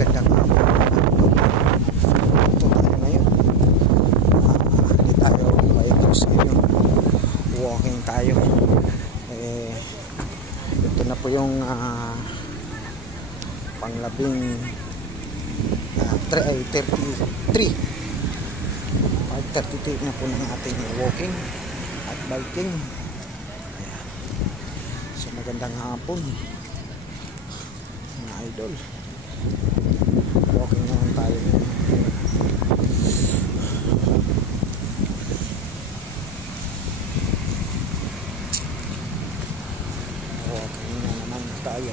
magandang hapon. Ito tayo ngayon. Hindi tayo bikers ngayon. Walking tayo. Ito na po yung panglabing 33. 5:33 na po ng ating walking at biking. So magandang hapon mga idol. Walking naman tayo. Walking na naman tayo.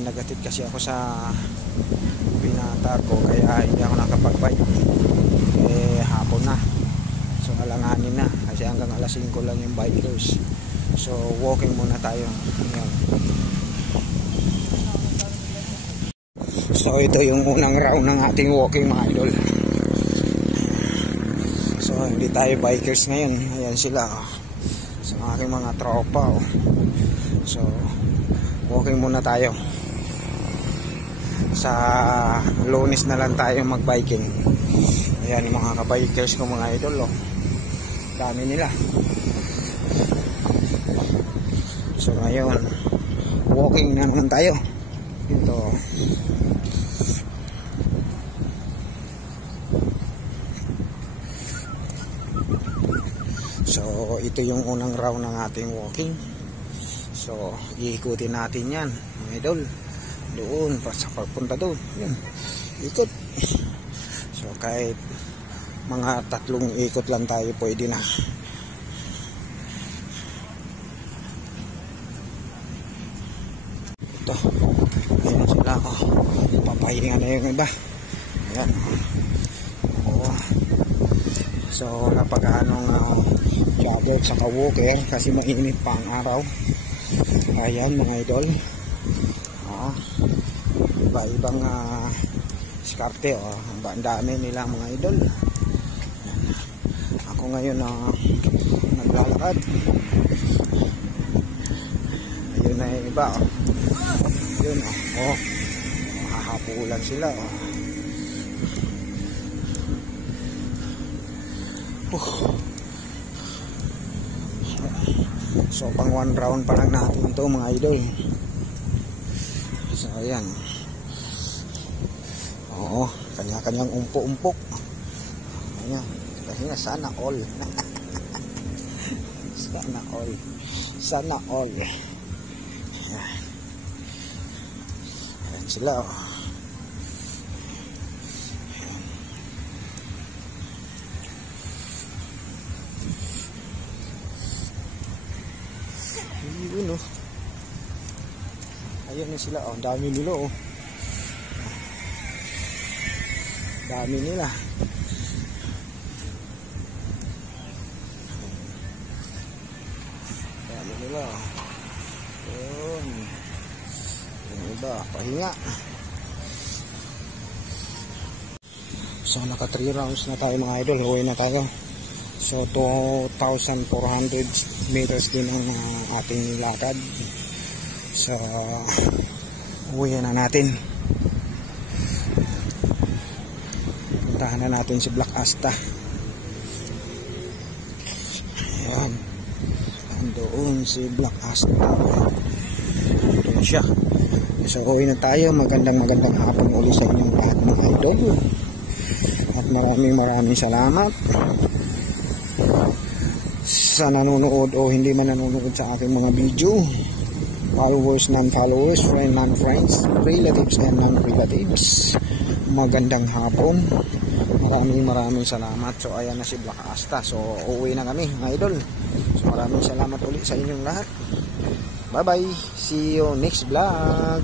Nagatid kasi ako sa pinata ko kaya hindi ako nakapag-bike. Hapon na. So alanganin na kasi hanggang alas 5 lang yung bikers. So walking muna tayo. Ayan. So ito yung unang round ng ating walking mga idol. So hindi tayo bikers ngayon. Ayan sila. So aking mga tropa. So walking muna tayo. Sa Lunes na lang tayo mag-biking. Ayan yung mga ka-bikers ko mga idol. Dami nila. So ngayon walking na naman tayo. Ito. So ito yung unang round ng ating walking. So iikutin natin yan mga idol. Doon sa pagpunta doon. Yan. Ikot. So kahit mga 3 ikot lang tayo pwede na. Ito. Ayan sila. Papahinga na yung iba. Ayan. So napag-anong jogger sa walker kasi mainit pa ang araw. Ayan mga idol. Iba-ibang skarte. Ang dami nila mga idol. Ako ngayon naglalakad. Ayun na yung iba. Yun hahapulan sila. So pang 1 round pa lang natin to mga idol. So ayan. Kanya-kanyang umpo-umpok. Ayan. Kasi nga sana all. Sana all. Sana all. Ayan. Ayan sila. Ayun Ayun na sila. Dami nila dami nila. Dami nila. Yun. Yung iba, pahinga. So naka 3 rounds na tayo mga idol. Uwi na tayo. So 2,400 meters din ang ating lakad. So uwi na natin. Puntahan na natin si Black Asta. Ayan. Andoon si Black Asta. Doon siya. So uwi na tayo. Magandang hapon ulit sa inyong lahat mga idol. At maraming salamat sa nanonood o hindi man nanonood sa aking mga video. Followers, non-followers, friend, non-friends, relatives and non-relatives. Magandang hapon. Maraming salamat. So ayan na si Black Asta. So uuwi na kami mga idol. So maraming salamat ulit sa inyong lahat. Bye bye. See you next vlog.